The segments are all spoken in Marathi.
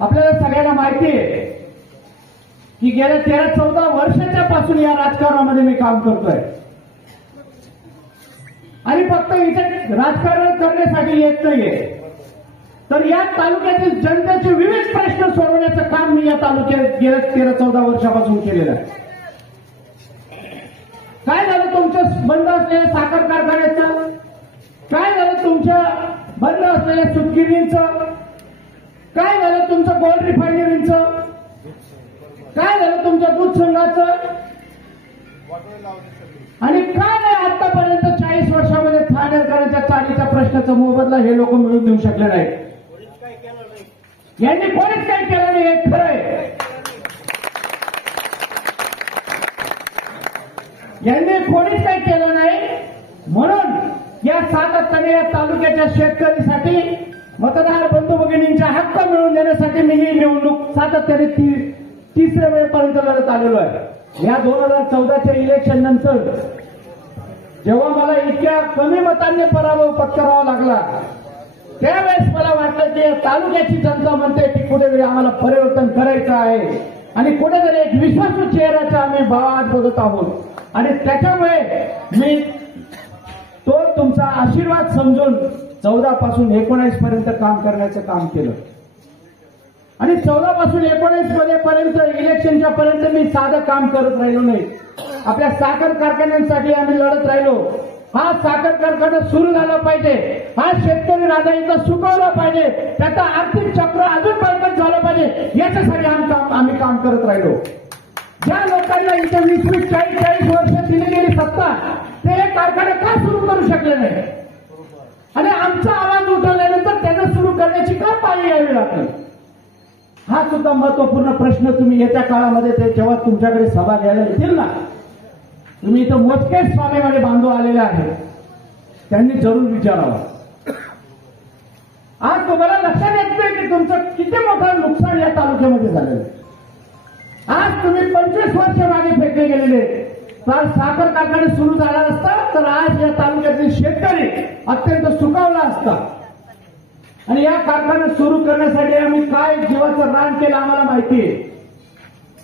आपल्याला सगळ्यांना माहिती आहे की गेल्या 13-14 वर्षाच्या पासून या राजकारणामध्ये मी काम करतोय आणि फक्त इथे राजकारण करण्यासाठी येत नाहीये, तर या तालुक्यातील जनतेचे विविध प्रश्न सोडवण्याचं काम मी या तालुक्यात गेल्या 13-14 वर्षापासून केलेलं आहे. काय झालं तुमचं बंद असलेल्या साखर कारखान्याचं, काय झालं तुमच्या बंद असलेल्या सूतगिरणीचं, काय झालं तुमचं गोल्ड रिफायनरीचं, काय झालं तुमच्या दूध संघाचं, आणि काय नाही आतापर्यंत 40 वर्षामध्ये ठाणेकरांच्या चालीच्या प्रश्नाचा मोबदला हे लोक मिळून देऊ शकले नाही. यांनी कोणीच काही केलं नाही, हे खरं आहे. यांनी कोणीच काही केलं नाही, म्हणून या सातत्याने या तालुक्याच्या शेतकरीसाठी मतदार बंधू भगिनींचा हक्क मिळवून देण्यासाठी मी ही निवडणूक सातत्याने तिसऱ्या वेळेपर्यंत लढत आलेलो आहे. या 2014च्या इलेक्शन नंतर जेव्हा मला इतक्या कमी मतांनी पराभव पत्करावा लागला, त्यावेळेस मला वाटलं की तालुक्याची जनता म्हणते की कुठेतरी आम्हाला परिवर्तन करायचं आहे आणि कुठेतरी एक विश्वासू चेहऱ्याचा आम्ही वाट बघत आहोत, आणि त्याच्यामुळे मी तो तुमचा आशीर्वाद समजून 14 पासून 19 पर्यंत काम करण्याचं काम केलं. आणि 14 पासून 19 पर्यंत इलेक्शनच्या पर्यंत मी साधं काम करत राहिलो नाही. आपल्या साखर कारखान्यांसाठी आम्ही लढत राहिलो. हा साखर कारखाना सुरू झाला पाहिजे, हा शेतकरी राजा इथं सुकवला पाहिजे, त्याचा आर्थिक चक्र अजून बळकट झालं पाहिजे, याच्यासाठी आम्ही काम करत राहिलो. ज्या लोकांना इथे 20-20, 40-40 वर्ष दिली गेली सत्ता, ते हे कारखाने का सुरू करू शकले नाही, आणि आमचा आवाज उठवल्यानंतर त्यांना सुरू करण्याची का पाळी यावी लागली, हा सुद्धा महत्वपूर्ण प्रश्न तुम्ही येत्या काळामध्ये ते जेव्हा तुमच्याकडे सभा घ्यायला येतील ना, तुम्ही इथं मोजकेच स्वामीमध्ये बांधू आलेले आहेत, त्यांनी जरूर विचारावं. आज तुम्हाला लक्षात येत नाही की तुमचं किती मोठं नुकसान या तालुक्यामध्ये झालेलं आहे. आज तुम्ही 25 वर्ष मागे फेकले गेलेले, तर साखर कारखाना सुरू झाला असता तर आज या तालुक्यातील शेतकरी अत्यंत सुखावला असता. आणि या कारखाना सुरू करण्यासाठी आम्ही काय जीवाचं रान केलं आम्हाला माहिती आहे.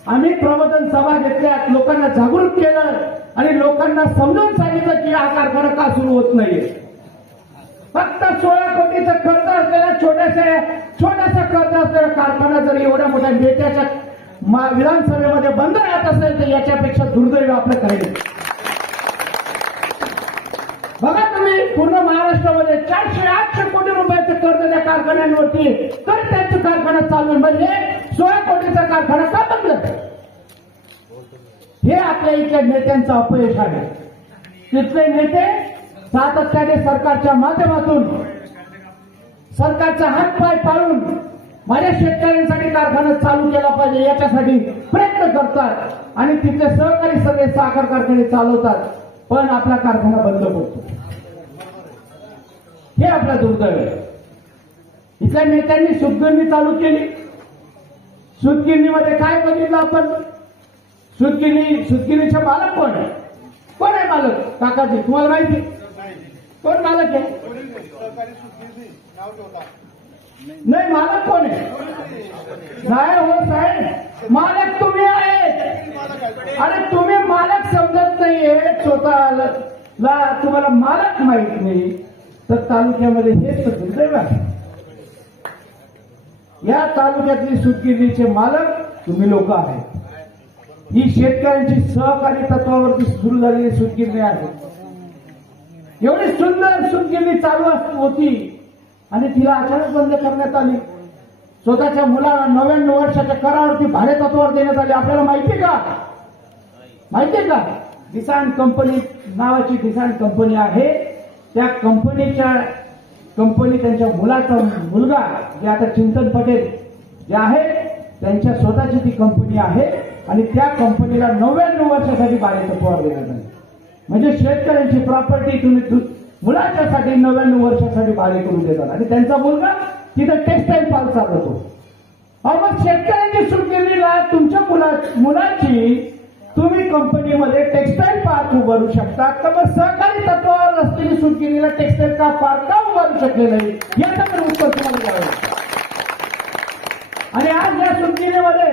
आम्ही प्रबोधन सभा घेतल्या, लोकांना जागृत केलं आणि लोकांना समजून सांगितलं की हा कारखाना का सुरू होत नाहीये. फक्त 16 कोटीचं कर्ज असलेला छोटासा कर्ज असलेला कारखाना जर एवढ्या मोठ्या नेत्याच्या विधानसभेमध्ये बंद राहत असेल तर याच्यापेक्षा दुर्दैव आपलं काही. बघा तुम्ही पूर्ण महाराष्ट्रामध्ये 400-800 कोटी रुपयाचं कर्ज त्या कारखान्यांवरती, तर त्यांचं कारखाना चालू आहे, म्हणजे 16 कोटीचा कारखाना का बंद? हे आपल्या इथल्या नेत्यांचं अपयश आहे. तिथले नेते सातत्याने सरकारच्या माध्यमातून सरकारचा हात पाय पाळून माझ्या शेतकऱ्यांसाठी कारखाना चालू केला पाहिजे याच्यासाठी प्रयत्न करतात, आणि तिथले सहकारी सगळे साखर कारखाने चालवतात, पण आपला कारखाना बंद पडतो. हे आपला दुर्दैव आहे. इथल्या नेत्यांनी सूतगिरणी चालू केली. सूतगिरणीमध्ये काय बघितलं आपण? सूतगिरणीचा मालक कोण आहे? कोण आहे मालक? काकाजी तुम्हाला माहिती कोण मालक आहे? नाही, मालक कोण आहे? नाही हो साहेब, मालक तुम्ही आहे. अरे तुम्ही मालक समजत नाहीये स्वतःला, तुम्हाला मालक माहित नाही, तर तालुक्यामध्ये हेच तर दुर्दैव आहे. या तालुक्यातली सूतगिरणीचे मालक तुम्ही लोक आहेत. ही शेतकऱ्यांची सहकारी तत्वावरती सुरू झालेली सूतगिरणी आहे. एवढी सुंदर सूतगिरणी चालू होती आणि तिला अचानक बंद करण्यात आली. स्वतःच्या मुलाला 99 वर्षाच्या करावरती भाडे तत्वावर देण्यात आले. आपल्याला माहिती का? माहितीये का? दिसाण कंपनी नावाची दिसाण कंपनी आहे. त्या कंपनी त्यांच्या मुलाचा मुलगा जे आता चिंतन पटेल जे आहे त्यांच्या स्वतःची ती कंपनी आहे, आणि त्या कंपनीला 99 वर्षासाठी भाडे तत्वावर देण्यात आले. म्हणजे शेतकऱ्यांची प्रॉपर्टी तुम्ही मुलाच्यासाठी 99 वर्षासाठी भाडे करून देतात, आणि त्यांचा मुलगा तिथं टेक्सटाईल पार्क चालवतो. मग शेतकऱ्यांची सूतगिरणीला तुमच्या मुलाची तुम्ही कंपनीमध्ये टेक्सटाईल पार्क उभारू शकता, तर मग सहकारी तत्वावर असलेली सूतगिरणीला टेक्सटाईल पार्क का उभारू शकले नाही, याचं तर उत्तर तुम्हाला द्यावं. आणि आज या सुट्टीमध्ये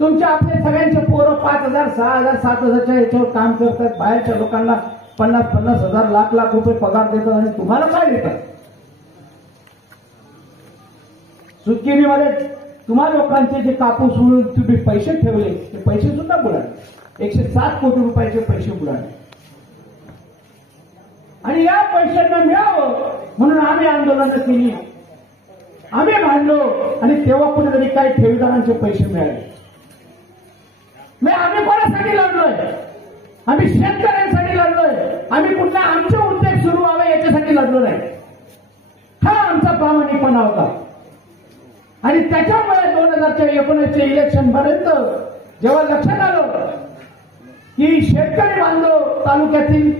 तुमच्या आपले सगळ्यांचे पोरं 5,000, 6,000, 7,000च्या याच्यावर काम करतात. बाहेरच्या लोकांना 50,000, 50,000, लाख रुपये पगार देतात आणि तुम्हाला काय देतात? सुटकिनीमध्ये तुम्हा लोकांचे जे कापूस म्हणून तुम्ही पैसे ठेवले ते पैसे सुद्धा बुडाले. 107 कोटी रुपयाचे पैसे बुडाले. आणि या पैशांना मिळावं म्हणून आम्ही आंदोलन केली, आम्ही भांडलो आणि तेव्हा कुठेतरी काही ठेवीदारांचे पैसे मिळाले. मग आम्ही कोणासाठी लढलोय? आम्ही शेतकऱ्यांसाठी लढलोय. आम्ही कुठला आमचे उद्योग सुरू व्हावे याच्यासाठी लढलो नाही. हा आमचा प्रामाणिकपणा होता. आणि त्याच्यामुळे 2019च्या इलेक्शन पर्यंत जेव्हा लक्षात आलं की शेतकरी बांधव तालुक्यातील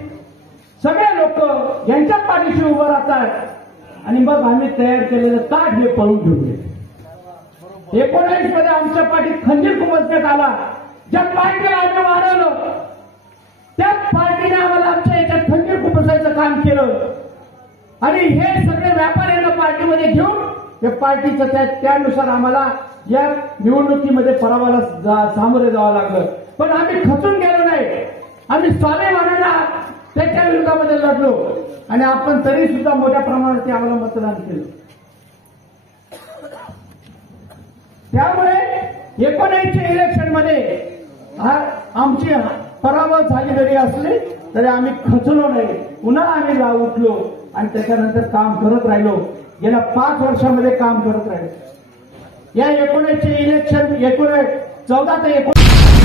सगळे लोक यांच्या पाठीशी उभं राहतात आणि मग आम्ही तयार केलेलं ताट हे पळून घेऊन 19 मध्ये आमच्या पाठीत खंजीर खुपसण्यात आला. ज्या पार्टीला आम्ही वाढवलं त्या पार्टीने आम्हाला आमच्या याच्यात खंजीर खुपसायचं काम केलं. आणि हे सगळे व्यापाऱ्यांना पार्टीमध्ये घेऊन या पार्टीचं त्यानुसार आम्हाला या निवडणुकीमध्ये पराभवाला सामोरे जावं लागलं. पण आम्ही खचून गेलो नाही. आम्ही स्वाभिमानाला त्याच्या विरोधामध्ये लढलो आणि आपण तरी सुद्धा मोठ्या प्रमाणात आम्हाला मतदान केलं. त्यामुळे 19च्या इलेक्शन मध्ये आमची पराभव झाली जरी असली तरी आम्ही खचलो नाही. पुन्हा आम्ही उठलो आणि त्याच्यानंतर काम करत राहिलो. गेल्या 5 वर्षामध्ये काम करत राहिलो. या 19चे इलेक्शन 14 ते 19